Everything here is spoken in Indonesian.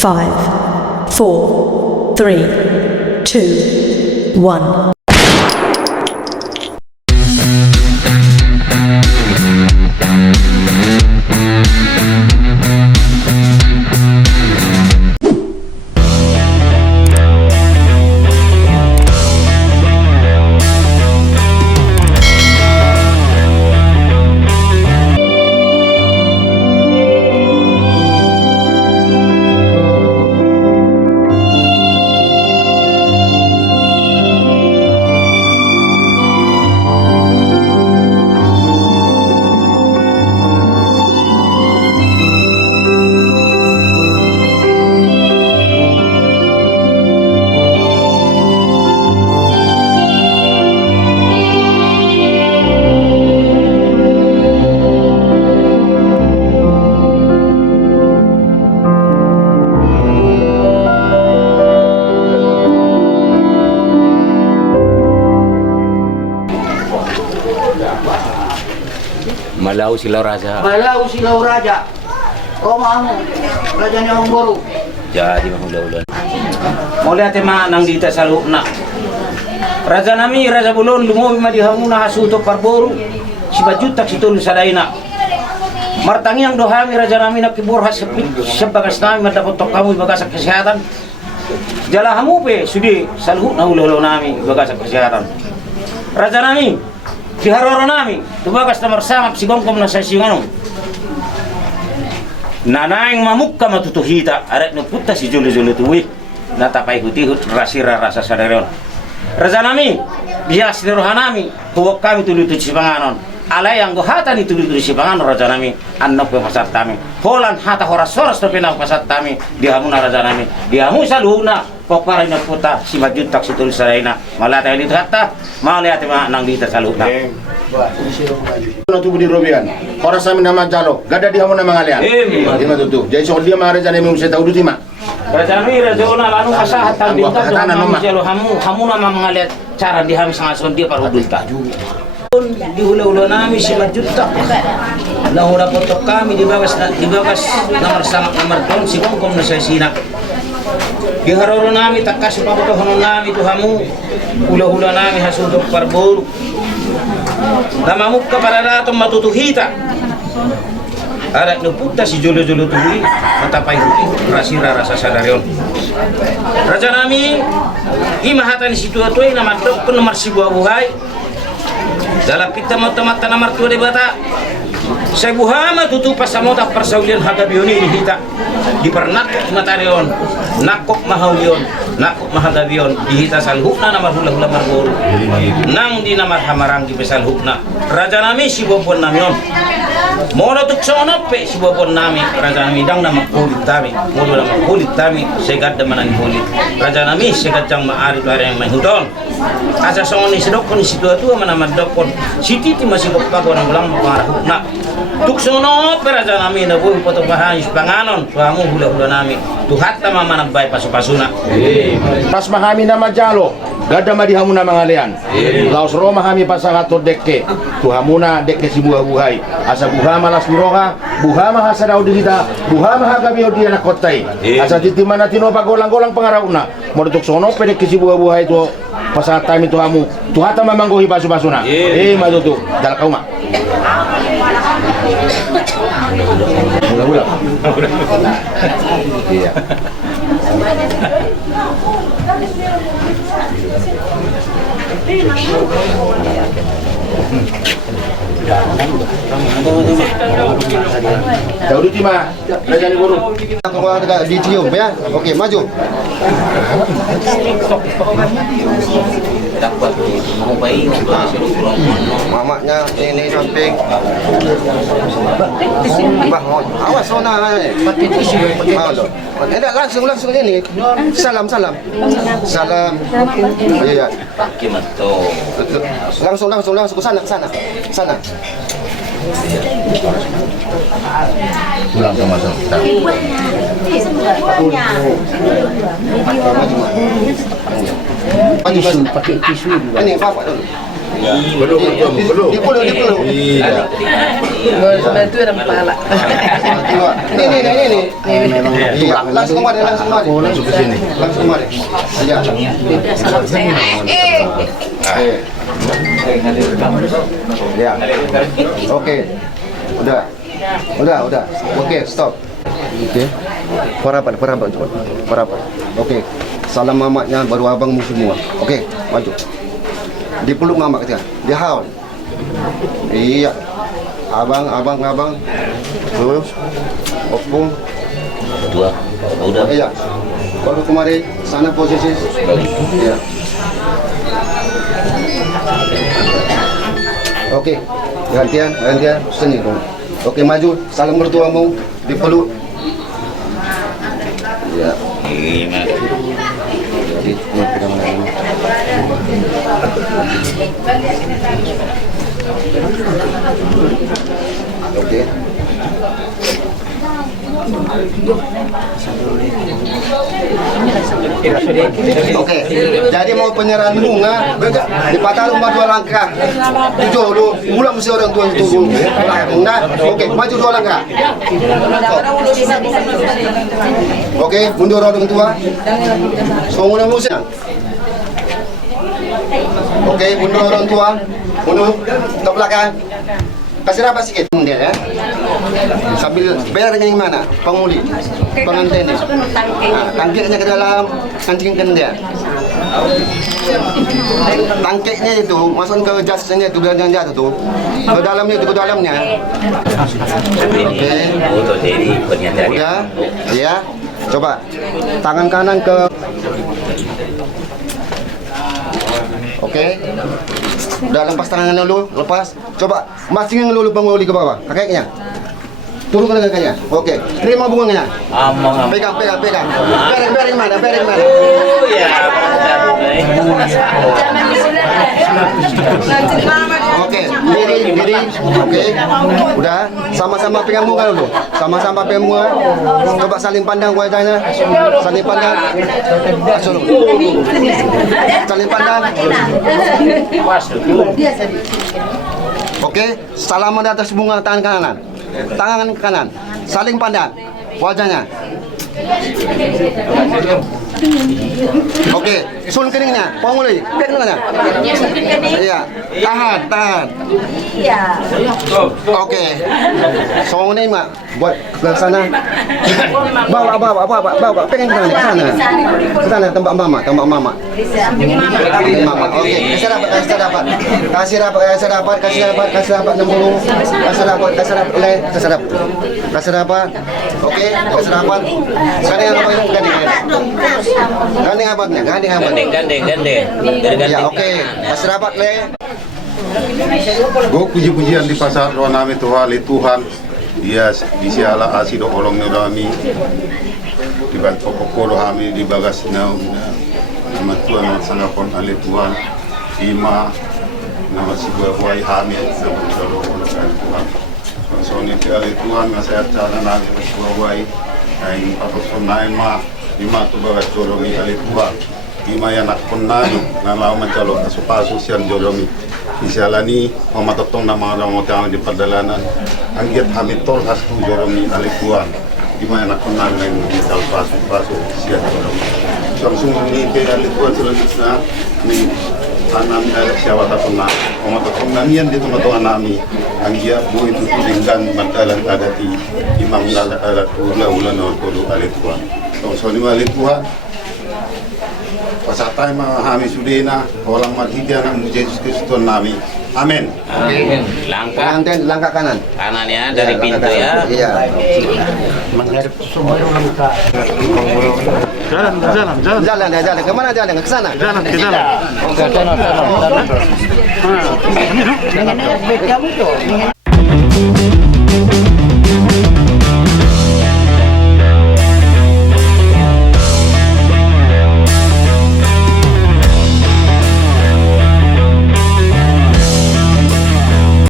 5, 4, 3, 2, 1. Malau Silau Raja. Malau Silau Raja. Romamu, rajanya orang baru. Jadi mahula-ulan. Mulai tema nang dita salukna. Raja nami Raja Bulon lumobi madihamuna hasuto parboru. Si bajutak si tulu sadaina. Martangi ang dohami Raja nami nakibur sebagas nami mendapat kamu bagasak kesehatan. Jalahamu pe sudi salukna ulo nami bagasak kesehatan. Raja nami diharoro nami, tubagas na marsama si gongkom na sa siyong nanaing mamukka matutuhita, arat no puta si Juli tuwi, natapay hutihut rasira rasa sadaron. Raja nami, bias nirohan nami, huwag kami tuloy-tuloy si panganon. Alay ang gohatan ni tuloy-tuloy si panganon, Raja nami, anak pemasat kami. Holan hata horas-horas na pinapasat kami, dihamu na Raja nami, dihamu sa luhuna, pokparay na puta, si Majutak si tuloy sa na, malatay dito hata, malihat nang dito sa luhuna. Tubuh di Robian, orang sami nama Jalo, gada di hamu nama ngalian. Lima tutu. Jadi soal dia mah Raja nami saya tahu dulu timah. Raja nami Raja ona lanu kasahatan dito, hamu nama mengalihat cara diham sangat dia parudul ta. Di hula-hula nami si Majutak. Nahula potok kami dibagas nomor sama nomor don si gongkom na sa sina. Giharoro nami takas papotohon nami tuhamu. Hula-hula nami hasudok parburu. Namamuk ka para datong matutuhita. Arat nuputa si Jolo-Jolo tuwi matapay rasira rasa sadaryon. Raja nami imahatan si tuwa-tuwa na madok ko nomor si buhay. Dalam kita mata-mata nomor tua di bata. Saya buhama tutup pasamota persaulian hagabioni dihita di pernakok matarion nakok mahaulion nakok mahagabion dihita salhukna nama hula-hula marboru nang di namar hamarang di pesal hukna Raja nami si bopon namion mono tuk sono pe si bopon nami Raja nami dang nama kulit tami mono nama kulit tami segat demanan kulit Raja nami segat jang maari tuare yang mahudon asa songoni sedokon si tua-tua mana dokon si titi masih bopag orang ulang mengarah hukna tuk sono Raja nami na buhi potong bahayus panganon suamu hula-hula nami tuhat nama manabay pasu-pasuna Pas mahami nama Jalo, gada mah di hamu nama ngalian. Laos Roma hami pasangato dekke, tuhamuna dekke si buah-buhay. Asa buhama las miroha, buhama hasa daw dihita, buhama hagabio di anak kotai. Asa titimana tino pagolang-golang pangarauna. Modutuk sono pedek si buah-buhay tu pasangat time itu hamu. Tuhata mamanggohi pasu-pasuna. Madutuk dal kau mak. Mula-mula. Iya. Tahu di mana? Raja ni guru. Kalau ada di cium ya, oke maju. dapat mau bayi mamaknya ini samping bangun awas sona tidak langsung ini salam iya langsung ke sana pulang ke masuk pakai tisu ini bapak dulu Belum. Di puluh. Iya. Sebelah itu ada kepala. Ini. Iya, langsung kemari. Langsung ke sini. Langsung kemari. Iya. Ya. Oke. Udah. Oke, stop. Oke. Parapat. Oke. Salam mamaknya baru abangmu semua. Oke, maju. Dipeluk mamak dia. Dia haul. Iya. Abang. Terus. Opung. Dua. Udah. Iya. Baru kemari sana posisi. Iya. Oke. Gantian. Sini dong. Oke, maju. Salam mertuamu. Dipeluk. Ya. Gimana? Jadi, ini pegang mana ini. Oke. Oke, jadi mau penyerahan bunga, dipatah rumah 2 langkah. Jodoh, ulang mesti orang tua itu. Nah, oke, maju 2 langkah. Oke, mundur orang tua. Semua musim. Oke, mundur orang tua. Mundur ke belakang. Kasih rapat sedikit dia ya. Sambil bayar dengan yang mana? Penguli, pengantin ini. Tangkiknya ke dalam, kancingkan dia. Tangkiknya itu masuk ke jasnya itu dan yang jatuh tuh. Ke dalamnya. Oke. Untuk jadi pernyataan. Udah, ya. Coba tangan kanan ke. Oke. Udah lepas tangannya dulu, lepas. Coba masingin dulu penguli ke bawah, kakinya. Turunkan kakinya. Oke. Terima bunganya. Amang. Pegang. Bering mana? Oh ya. Oke, diri. Oke. Udah, sama-sama pegang muka dulu. Sama-sama pegang muka. Coba saling pandang wajahnya. Saling pandang. Suruh. Saling pandang. Oke, salaman di atas bunga tangan kanan. Tangan kanan. Saling pandang wajahnya. Oke, sun keningnya, penguli, keningnya. Iya, tahan. Iya. Oke, song ini mak, buat ke sana. Bawa, pengen ke sana tempat mama. Mama. Oke, kasih dapat. Kasih dapat 60. Kasih dapat. Oke, kasih dapat. Gandeng abangnya. Ya, oke. Kasih dapat, Le. Go puji-pujian di pasar doa nami Tuhan. Iya, disiala asido olong nami. Di bantu kokolo kami di bagas na nama Tuhan sangapon ale Tuhan. Ima nama si buah kami nama Tuhan. So ni ale Tuhan ngasaya cara nami buah ay papason na ima tu bagas jolomi ale Tuhan. Ima yang nak nami nalaw mancalo asupaso siyan jolomi. Isyalani mamatotong na mga ramotang di padalanan ang giat hamitol hastu joromi alikuan di mana nak kenal ng metal paso siya joromi langsung ni pe alikuan selanjutnya ni anam siya wata na mamatotong na niyan dito mato anami ang giat bu itu tudinggan matalan adati imang alat ula no kudu alikuan so ni alikuan pasatay mahami sudena walang maghitian ng Yesus Kristus nami. Amin. Amin. Langkah Langkah kanan. kanannya dari pintu ya. Iya. Jalan. Kemana jalan? Ke sana. Ke sana.